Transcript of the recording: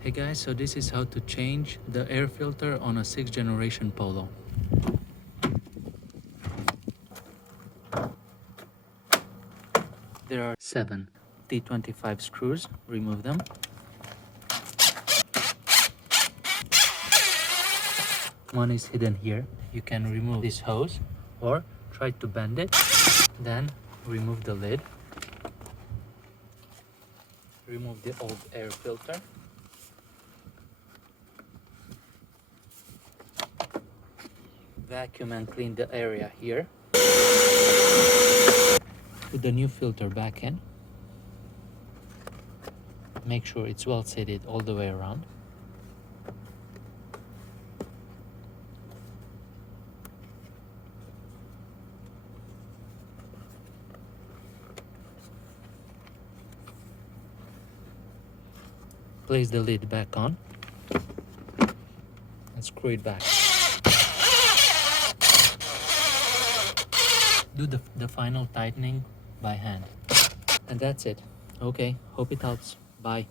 Hey guys, so this is how to change the air filter on a 6th generation Polo. There are 7 T25 screws. Remove them. One is hidden here. You can remove this hose or try to bend it. Then remove the lid. Remove the old air filter. Vacuum and clean the area here. Put the new filter back in. Make sure it's well seated all the way around. Place the lid back on and screw it back. Do the final tightening by hand. And that's it. Okay, hope it helps. Bye.